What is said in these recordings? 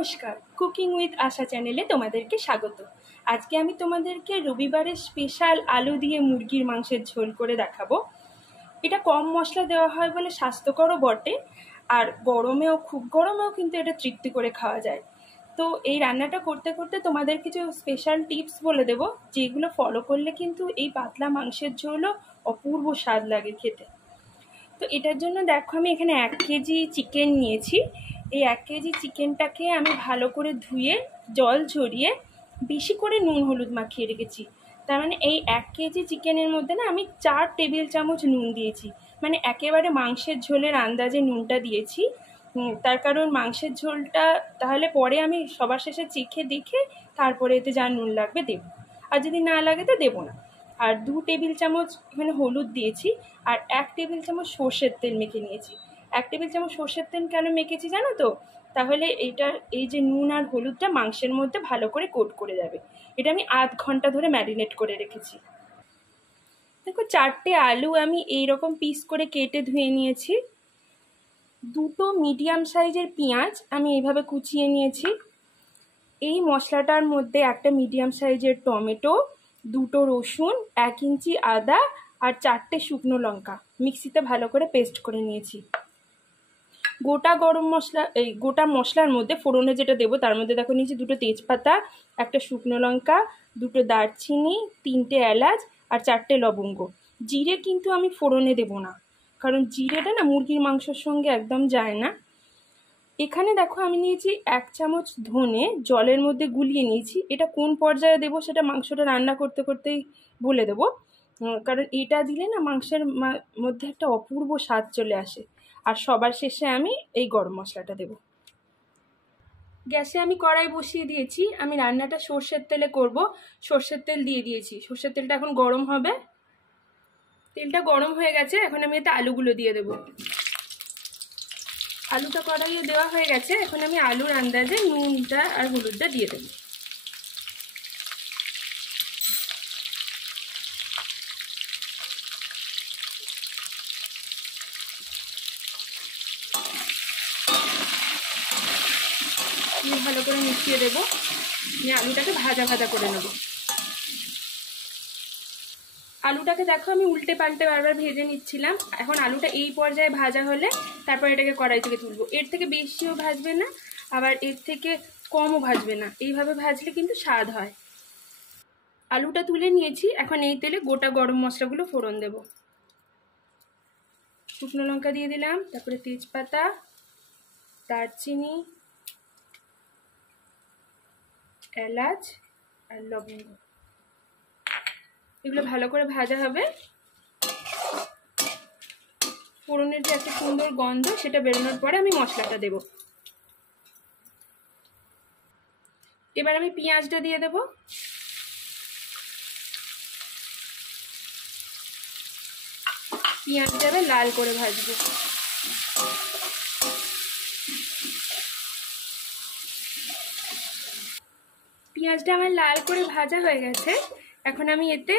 নমস্কার, cooking with আশা চ্যানেলে তোমাদেরকে স্বাগত। আজকে আমি তোমাদেরকে রবিবারের স্পেশাল আলু দিয়ে মুরগির মাংসের ঝোল করে দেখাবো। এটা কম মশলা দেওয়া হয় বলে স্বাস্থ্যকরও বটে, আর খুব গরমেও কিন্তু এটা তৃপ্তি করে খাওয়া যায়। তো এই রান্নাটা করতে করতে তোমাদের কিছু স্পেশাল টিপস বলে দেবো, যেগুলো ফলো করলে কিন্তু এই পাতলা মাংসের ঝোলও অপূর্ব স্বাদ লাগে খেতে। তো এটার জন্য দেখো, আমি এখানে 1 কেজি চিকেন নিয়েছি। এই 1 কেজি চিকেনটাকে আমি ভালো করে ধুয়ে জল ঝরিয়ে বেশি করে নুন হলুদ মাখিয়ে রেখেছি। তার মানে এই 1 কেজি চিকেনের মধ্যে না আমি 4 টেবিল চামচ নুন দিয়েছি, মানে একেবারে মাংসের ঝোলের আন্দাজে নুনটা দিয়েছি। তার কারণ মাংসের ঝোলটা তাহলে পরে আমি সবার শেষে চেখে দেখে তারপরে এতে যা নুন লাগবে দেবো, আর যদি না লাগে তো দেবো না। আর 2 টেবিল চামচ এখানে হলুদ দিয়েছি, আর 1 টেবিল চামচ সর্ষের তেল মেখে নিয়েছি। 1 টেবিল চামচ সর্ষের তেল কেন মেখেছি জানো তো? তাহলে এই যে নুন আর হলুদটা মাংসের মধ্যে ভালো করে কোট করে যাবে। এটা আমি আধ ঘন্টা ধরে ম্যারিনেট করে রেখেছি। দেখো, 4টে আলু আমি এইরকম পিস করে কেটে ধুয়ে নিয়েছি। 2টো মিডিয়াম সাইজের পেঁয়াজ আমি এইভাবে কুচিয়ে নিয়েছি। এই মশলাটার মধ্যে একটা মিডিয়াম সাইজের টমেটো, 2টো রসুন, 1 ইঞ্চি আদা আর 4টে শুকনো লঙ্কা মিক্সিতে ভালো করে পেস্ট করে নিয়েছি। গোটা মশলার মধ্যে ফোড়নে যেটা দেবো তার মধ্যে দেখো নিয়েছি 2টো তেজপাতা, একটা শুকনো লঙ্কা, 2টো দারচিনি, 3টে এলাচ আর 4টে লবঙ্গ। জিরে কিন্তু আমি ফোড়নে দেবো না, কারণ জিরেটা না মুরগির মাংসের সঙ্গে একদম যায় না। এখানে দেখো আমি নিয়েছি 1 চামচ ধনে জলের মধ্যে গুলিয়ে নিয়েছি। এটা কোন পর্যায়ে দেবো সেটা মাংসটা রান্না করতে করতেই বলে দেবো, কারণ এটা দিলে না মাংসের মধ্যে একটা অপূর্ব স্বাদ চলে আসে। আর সবার শেষে আমি এই গরম মশলাটা দেবো। গ্যাসে আমি কড়াই বসিয়ে দিয়েছি। আমি রান্নাটা সর্ষের তেলে করব। সর্ষের তেল দিয়ে দিয়েছি। সর্ষের তেলটা এখন গরম হবে। তেলটা গরম হয়ে গেছে, এখন আমি এতে আলুগুলো দিয়ে দেবো। আলুটা কড়াইয়ে দেওয়া হয়ে গেছে, এখন আমি আলুর আন্দাজে নুনটা আর হলুদটা দিয়ে দেবো। ভালো করে মিশিয়ে দেবো, নিয়ে আলুটাকে ভাজা ভাজা করে নেব। আলুটাকে দেখো আমি উল্টে পাল্টে বারবার ভেজে নিচ্ছিলাম। এখন আলুটা এই পর্যায়ে ভাজা হলে তারপর এটাকে কড়াই থেকে তুলবো। এর থেকে বেশিও ভাজবে না, আবার এর থেকে কমও ভাজবে না, এইভাবে ভাজলে কিন্তু স্বাদ হয়। আলুটা তুলে নিয়েছি, এখন এই তেলে গোটা গরম মশলাগুলো ফোড়ন দেব। শুকনো লঙ্কা দিয়ে দিলাম, তারপরে তেজপাতা, দারচিনি, এলাচ আর লবঙ্গ, এগুলো ভালো করে ভাজা হবে। ফোড়নের যে একটা সুন্দর গন্ধ সেটা বেরোনোর পরে আমি মশলাটা দেব। এবার আমি পেঁয়াজটা দিয়ে দেব। পেঁয়াজটা এবার লাল করে ভাজবো। পেঁয়াজটা আমার লাল করে ভাজা হয়ে গেছে। এখন আমি এতে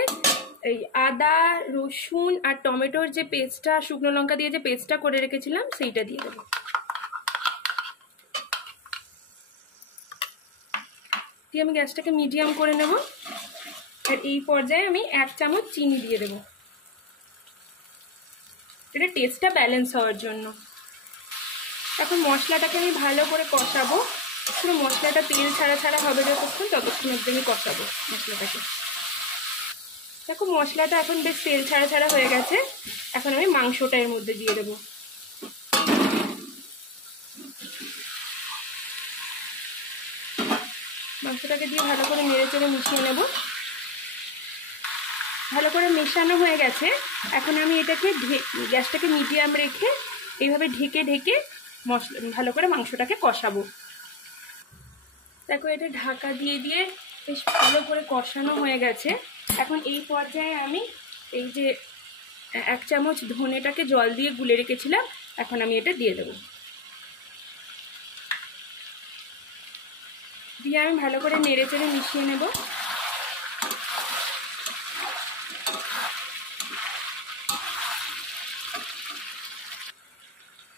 এই আদা, রসুন আর টমেটোর যে পেস্টটা, শুকনো লঙ্কা দিয়ে যে পেস্টটা করে রেখেছিলাম সেইটা দিয়ে দেবো। দিয়ে আমি গ্যাসটাকে মিডিয়াম করে নেব। আর এই পর্যায়ে আমি 1 চামচ চিনি দিয়ে দেবো, এটা টেস্টটা ব্যালেন্স হওয়ার জন্য। এখন মশলাটাকে আমি ভালো করে কষাবো। পুরো মশলাটা তেল ছাড়া ছাড়া হবে যতক্ষণ, ততক্ষণ অবধি আমি কষাবো মশলাটাকে। দেখো মশলাটা এখন বেশ তেল ছাড়া ছাড়া হয়ে গেছে। এখন আমি মাংসটা এর মধ্যে দিয়ে দেবো। মাংসটাকে দিয়ে ভালো করে নেড়ে চেড়ে মিশিয়ে নেব। ভালো করে মেশানো হয়ে গেছে। এখন আমি এটাকে গ্যাসটাকে মিডিয়াম রেখে এইভাবে ঢেকে ঢেকে ভালো করে মাংসটাকে কষাবো। দেখো এটা ঢাকা দিয়ে দিয়ে বেশ ভালো করে কষানো হয়ে গেছে। এখন এই পর্যায়ে আমি এই যে 1 চামচ ধনেটাকে জল দিয়ে গুলে রেখেছিলাম, এখন আমি এটা দিয়ে দেবো। দিয়ে আমি ভালো করে নেড়ে চেড়ে মিশিয়ে নেব।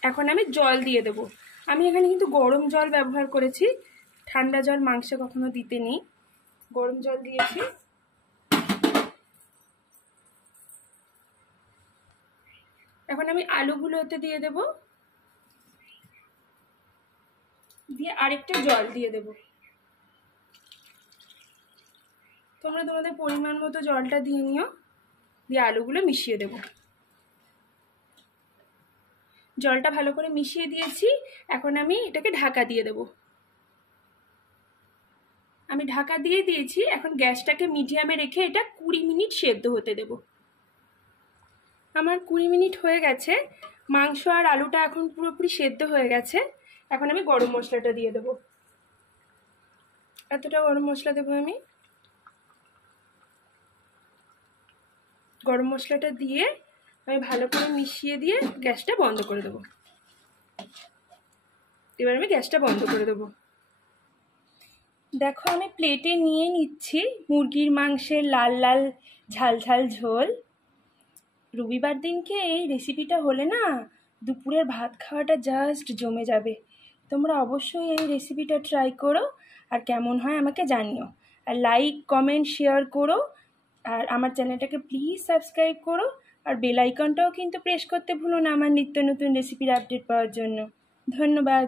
এখন আমি জল দিয়ে দেবো। আমি এখানে কিন্তু গরম জল ব্যবহার করেছি, ঠান্ডা জল মাংসে কখনো দিতে নেই, গরম জল দিয়েছি। এখন আমি আলুগুলো ওতে দিয়ে দেব, দিয়ে আরেকটা জল দিয়ে দেব। তোমরা তোমাদের পরিমাণ মতো জলটা দিয়ে নিও, দিয়ে আলুগুলো মিশিয়ে দেব। জলটা ভালো করে মিশিয়ে দিয়েছি, এখন আমি এটাকে ঢাকা দিয়ে দেব। আমি ঢাকা দিয়ে দিয়েছি, এখন গ্যাসটাকে মিডিয়ামে রেখে এটা 20 মিনিট সেদ্ধ হতে দেব। আমার 20 মিনিট হয়ে গেছে, মাংস আর আলুটা এখন পুরোপুরি সেদ্ধ হয়ে গেছে। এখন আমি গরম মশলাটা দিয়ে দেব, এতটা গরম মশলা দেবো আমি। গরম মশলাটা দিয়ে আমি ভালো করে মিশিয়ে দিয়ে গ্যাসটা বন্ধ করে দেবো। এবার আমি গ্যাসটা বন্ধ করে দেবো। দেখো আমি প্লেটে নিয়ে নিচ্ছি মুরগির মাংসের লাল লাল ঝাল ঝাল ঝোল। রবিবার দিনকে এই রেসিপিটা হলে না দুপুরের ভাত খাওয়াটা জাস্ট জমে যাবে। তোমরা অবশ্যই এই রেসিপিটা ট্রাই করো, আর কেমন হয় আমাকে জানিও। আর লাইক কমেন্ট শেয়ার করো, আর আমার চ্যানেলটাকে প্লিজ সাবস্ক্রাইব করো, আর বেল আইকনটাও কিন্তু প্রেস করতে ভুলো না আমার নিত্য নতুন রেসিপির আপডেট পাওয়ার জন্য। ধন্যবাদ।